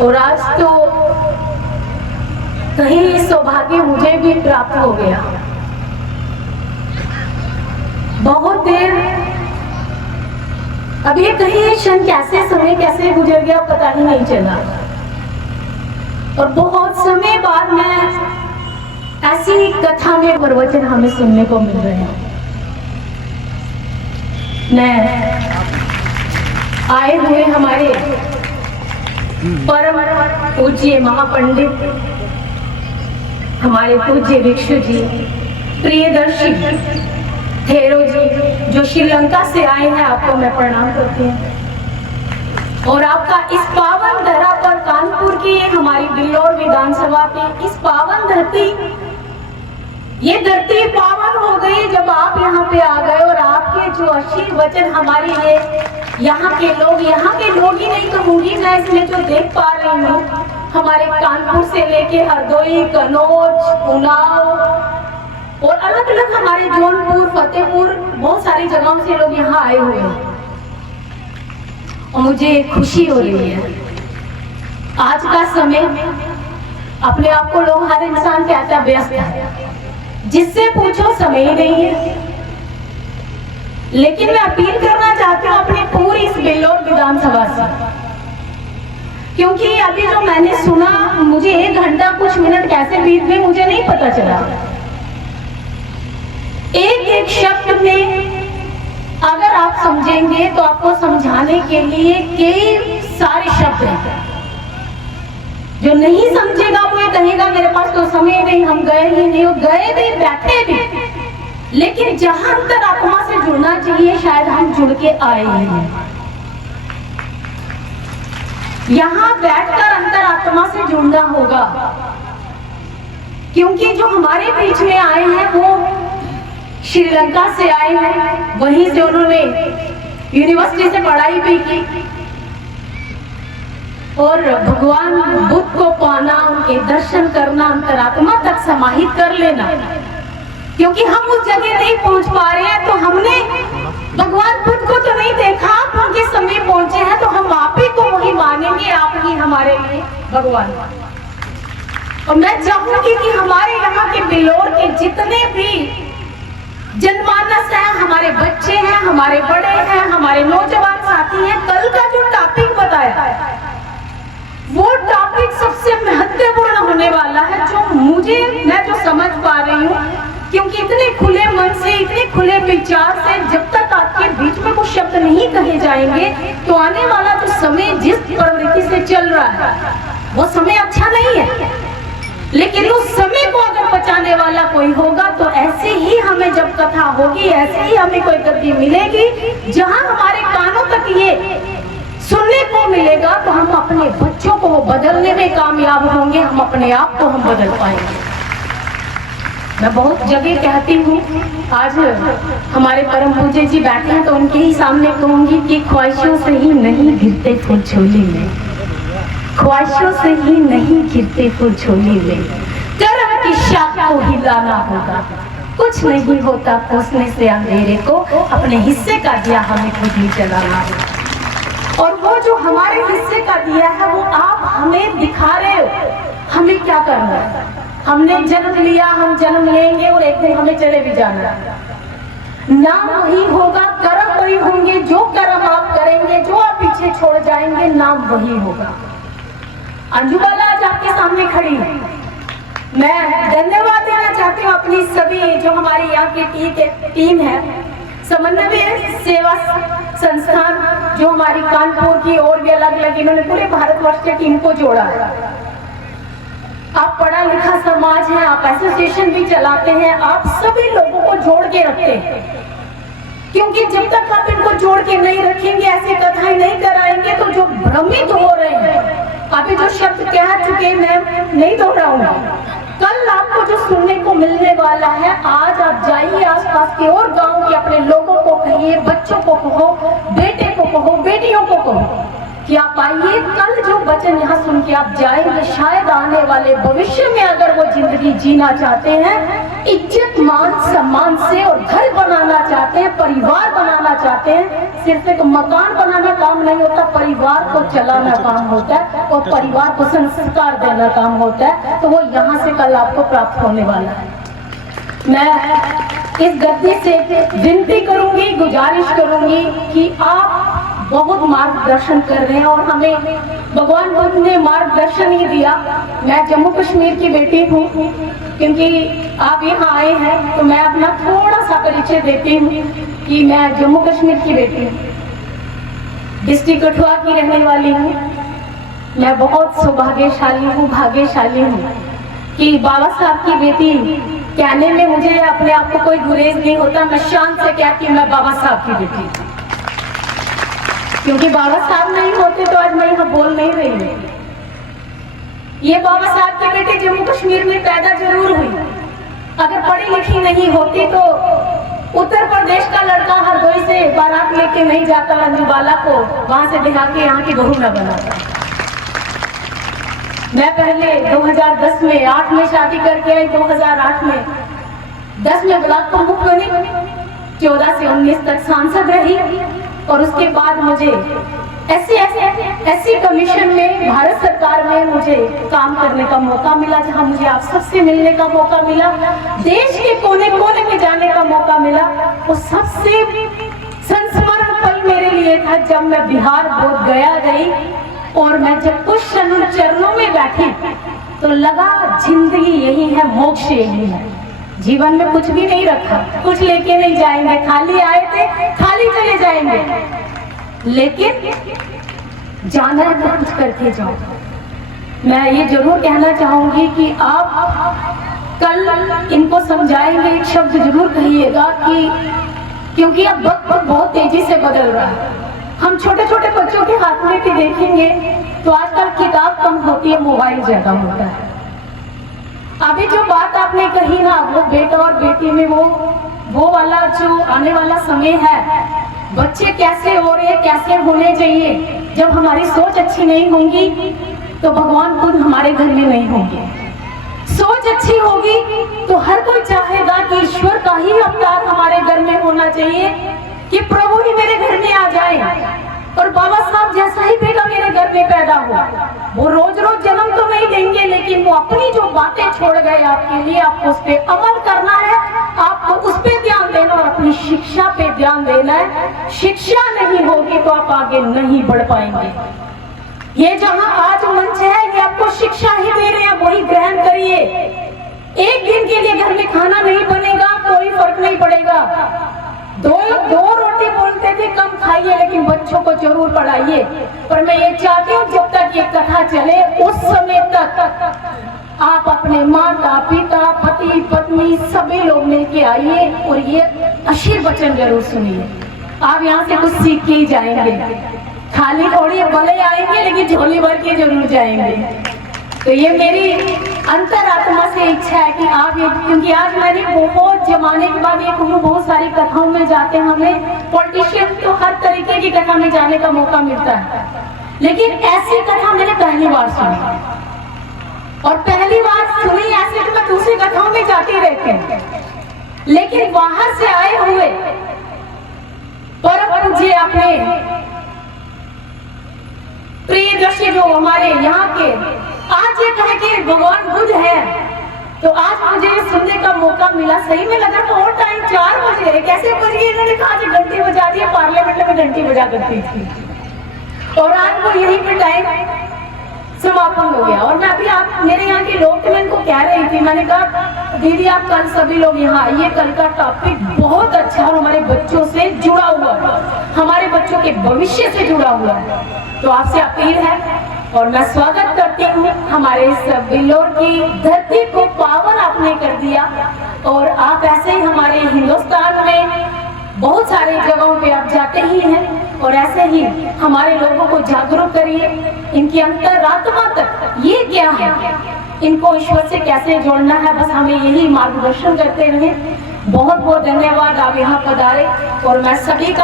और आज तो कहीं सौभाग्य मुझे भी प्राप्त हो गया। बहुत देर, अब ये कहीं क्षण कैसे समय कैसे गुजर गया पता ही नहीं चला। और बहुत समय बाद मैं ऐसी कथा में प्रवचन हमें सुनने को मिल रहे हैं। मैं आए हुए हमारे परम पूज्य महापंडित, हमारे पूज्य भिक्षु जी, प्रियदर्शी थेरो जी, जो श्रीलंका से आए हैं, आपको मैं प्रणाम करती हूँ। और आपका इस पावन धरा पर, कानपुर की हमारी बिल्लौर विधानसभा की इस पावन धरती, ये धरती पावन हो गई जब आप यहाँ पे आ गए। और आपके जो आशीर्वचन हमारे लिए यहाँ के लोग ही नहीं कहूंगी मैं, इसमें जो देख पा रही हूँ, हमारे कानपुर से लेके हरदोई, कन्नौज, उन्नाव और अलग अलग हमारे जौनपुर, फतेहपुर, बहुत सारी जगहों से लोग यहाँ आए हुए हैं। और मुझे खुशी हो रही है। आज का समय, अपने आप को लोग, हर इंसान कहता है व्यस्त है, जिससे पूछो समय ही नहीं है। लेकिन मैं अपील करना चाहती हूँ अपनी पूरी इस बिल्लौर विधानसभा से, क्योंकि अभी जो मैंने सुना, मुझे 1 घंटा कुछ मिनट कैसे बीत गए मुझे नहीं पता चला। एक एक शब्द में अगर आप समझेंगे तो आपको समझाने के लिए कई सारे शब्द हैं। जो नहीं समझेगा वो ये कहेगा मेरे पास तो समय नहीं, हम गए ही नहीं, गए भी, बैठे भी। लेकिन जहां अंतरात्मा से जुड़ना चाहिए, शायद हम जुड़ के आए ही हैं। यहाँ बैठकर अंतरात्मा से जुड़ना होगा, क्योंकि जो हमारे बीच में आए हैं वो श्रीलंका से आए हैं। वहीं से उन्होंने यूनिवर्सिटी से पढ़ाई भी की और भगवान बुद्ध को पाना, उनके दर्शन करना, अंतरात्मा तक समाहित कर लेना। क्योंकि हम उस जगह नहीं पहुंच पा रहे हैं, तो हमने भगवान बुद्ध को तो नहीं देखा, आप उनके समीप पहुंचे हैं, तो हम आप ही को वही मानेंगे, आप ही हमारे लिए भगवान। और मैं चाहूंगी कि हमारे यहाँ के बिल्लौर के जितने भी जनमानस है, हमारे बच्चे हैं, हमारे बड़े हैं, हमारे नौजवान साथी हैं, कल का जो टॉपिक बताया वो टॉपिक सबसे महत्वपूर्ण होने वाला है, जो मैं जो समझ पा रही हूँ। क्योंकि इतने खुले मन से, इतने खुले विचार से जब तक आपके बीच में कुछ शब्द नहीं कहे जाएंगे, तो आने वाला जो समय जिस प्रवृत्ति से चल रहा है वो समय अच्छा नहीं है। लेकिन उस समय को अगर बचाने वाला कोई होगा, तो ऐसे ही हमें जब कथा होगी, ऐसे ही हमें कोई गति मिलेगी जहां हमारे कानों तक ये सुनने को मिलेगा, तो हम अपने बच्चों को वो बदलने में कामयाब होंगे, हम अपने आप को हम बदल पाएंगे। मैं बहुत जगह कहती हूँ, आज हमारे परम पूज्य जी बैठे हैं तो उनके ही सामने कहूंगी कि ख्वाहिशों से ही नहीं गिरते फूल झोली में, ख्वाहिशों से ही नहीं गिरते फूल झोली में, कर्म की शाखा को हिलाना होगा, कुछ नहीं होता कोसने से अंधेरे को, अपने हिस्से का दिया हमें खुद ही जलाना होगा। और वो जो हमारे हिस्से का दिया है वो आप हमें दिखा रहे हो, हमें क्या करना है। हमने जन्म लिया, हम जन्म लेंगे और एक दिन हमें चले भी जाना। नाम वही होगा, कर्म वही होंगे, जो कर्म आप करेंगे, जो आप पीछे छोड़ जाएंगे, नाम वही होगा। अंजुबाला आज आपके सामने खड़ी है। मैं धन्यवाद देना चाहती हूँ अपनी सभी जो हमारी यहाँ की टीम है, समन्वय सेवा संस्थान जो हमारी कानपुर की, और भी अलग अलग, इन्होंने पूरे भारतवर्ष की टीम को जोड़ा है। आप पढ़ा लिखा समाज है, आप एसोसिएशन भी चलाते हैं, आप सभी लोगों को जोड़ के रखते हैं। क्योंकि जब तक आप इनको जोड़ के नहीं रखेंगे, ऐसी कथाएं नहीं कराएंगे, तो जो भ्रमित हो रहे हैं, अभी जो शब्द कह चुके मैं नहीं दोहराऊंगा, कल आपको जो सुनने को मिलने वाला है। आज आप जाइए आसपास के और गांव के अपने लोगों को कहिए, बच्चों को कहो, बेटे को कहो, बेटियों को कहो कि आप आइए, कल जो वचन यहाँ सुन के आप जाएंगे, शायद आने वाले भविष्य में अगर वो जिंदगी जीना चाहते हैं इज्जत मान सम्मान से, और घर बनाना चाहते हैं, परिवार बनाना चाहते हैं, सिर्फ एक मकान बनाना काम नहीं होता, परिवार को चलाना काम होता है और परिवार को संस्कार देना काम होता है, तो वो यहाँ से कल आपको प्राप्त होने वाला है। मैं इस गद्दी से विनती करूंगी, गुजारिश करूंगी कि आप बहुत मार्गदर्शन कर रहे हैं और हमें भगवान बुद्ध ने मार्गदर्शन ही दिया। मैं जम्मू कश्मीर की बेटी हूँ, क्योंकि आप यहाँ आए हैं तो मैं अपना थोड़ा सा परिचय देती हूँ कि मैं जम्मू कश्मीर की बेटी हूँ, डिस्ट्रिक्ट कठुआ की रहने वाली हूँ। मैं बहुत सौभाग्यशाली हूँ, भाग्यशाली हूँ कि बाबा साहब की बेटी कहने में मुझे अपने आप को कोई गुरेज नहीं होता। मैं शान से कहती हूँ मैं बाबा साहब की बेटी हूँ, क्योंकि बाबा साहब नहीं होते तो आज मैं यहाँ बोल नहीं रही हूँ। ये बाबा साहब की बेटी जम्मू कश्मीर में पैदा जरूर हुई, अगर पढ़ी लिखी नहीं होती तो उत्तर प्रदेश का लड़का हरदोई से बारात लेके नहीं जाता रंजूबाला को, वहां से बिहार के यहाँ की बहू न बनाता। मैं पहले 2010 में 8 में शादी करके आई, 2008 में 10 में ब्लॉक प्रमुख बनी, 14 से 19 तक सांसद रही और उसके बाद मुझे एससी कमीशन में भारत सरकार में मुझे काम करने का मौका मिला, जहां मुझे आप सबसे मिलने का मौका मिला, देश के कोने कोने में जाने का मौका मिला। वो सबसे संस्मरण पल मेरे लिए था जब मैं बिहार बोध गया गई और मैं जब कुछ चरणों में बैठी तो लगा जिंदगी यही है, मोक्ष यही है। जीवन में कुछ भी नहीं रखा, कुछ लेके नहीं जाएंगे, खाली आए थे खाली चले जाएंगे, लेकिन जाना है तो कुछ करके जाओ। मैं ये जरूर कहना चाहूंगी कि आप कल इनको समझाएंगे, एक शब्द जरूर कहिएगा कि क्योंकि अब वक्त बहुत तेजी से बदल रहा है। हम छोटे छोटे बच्चों के हाथ में भी देखेंगे तो आजकल किताब कम होती है, मोबाइल ज्यादा होता है। अभी जो बात आपने कही ना, वो बेटा और बेटी में वो वाला जो आने वाला समय है, बच्चे कैसे हो रहे हैं, कैसे होने चाहिए। जब हमारी सोच अच्छी नहीं होगी तो भगवान खुद हमारे घर में नहीं होंगे। सोच अच्छी होगी तो हर कोई चाहेगा कि ईश्वर का ही अवतार हमारे घर में होना चाहिए, कि प्रभु ही मेरे घर में आ जाए और बाबा साहब जैसा ही बेटा मेरे घर में पैदा हुआ। वो रोज रोज जन्म तो नहीं देंगे, लेकिन वो अपनी जो बातें छोड़ गए आपके लिए, आपको उस पर अमल करना है, आपको उस पर ध्यान देना और अपनी शिक्षा पे ध्यान देना है। शिक्षा नहीं होगी तो आप आगे नहीं बढ़ पाएंगे। ये जहां आज मंच है ये आपको शिक्षा ही दे रहे हैं, वही ग्रहण करिए। एक दिन के लिए घर में खाना नहीं बनेगा, कोई फर्क नहीं पड़ेगा। दो रोटी बोलते थे कम खाइए, लेकिन बच्चों को जरूर पढ़ाइए। पर मैं ये चाहती हूँ जब तक ये कथा चले उस समय तक आप अपने माता पिता पति पत्नी सभी लोग मिलके आइए और ये आशीर्वचन जरूर सुनिए। आप यहाँ से कुछ सीख के ही जाएंगे, खाली थोड़ी भले आएंगे लेकिन झोली भर के जरूर जाएंगे। तो ये मेरी अंतरात्मा से इच्छा है कि आप ये, क्योंकि आज मैंने बहुत जमाने के बाद ये कहूँ, बहुत सारी कथाओं में जाते हैं, हमें पॉलिटिशियन तो हर तरीके की कथा में जाने का मौका मिलता है, लेकिन ऐसी कथा मैंने पहली बार सुनी। और पहली बार सुनी ऐसे कि मैं दूसरी कथाओं में जाती रहती हूँ, लेकिन बाहर से आए हुए परम पूज्य अपने प्रियदर्शी जो हमारे यहाँ के आज ये कहे कि भगवान बुद्ध है, तो आज मुझे सुनने का मौका मिला। सही में लगा तो और टाइम 4 बजे, कैसे बज गई, इन्होंने कहा आज घंटी बजा दी, पार्लियामेंट में घंटी बजा करती थी और आज वो यही पे टाइम समापन हो गया। और मैं अभी आप मेरे यहाँ के लोग थे, मैं इनको कह रही थी, मैंने कहा दीदी आप कल सभी लोग यहाँ आइए, कल का टॉपिक बहुत अच्छा और हमारे बच्चों से जुड़ा हुआ है, हमारे बच्चों के भविष्य से जुड़ा हुआ है। तो आपसे अपील है और मैं स्वागत करती हूँ, हमारे इस बिल्लोर की धरती को पावन आपने कर दिया और आप ऐसे ही हमारे हिंदुस्तान में बहुत सारी जगहों पे आप जाते ही हैं और ऐसे ही हमारे लोगों को जागरूक करिए, इनकी अंतरात्मा तक ये क्या है, इनको ईश्वर से कैसे जोड़ना है, बस हमें यही मार्गदर्शन करते रहे। बहुत बहुत धन्यवाद, आप यहाँ पधारे और मैं सभी का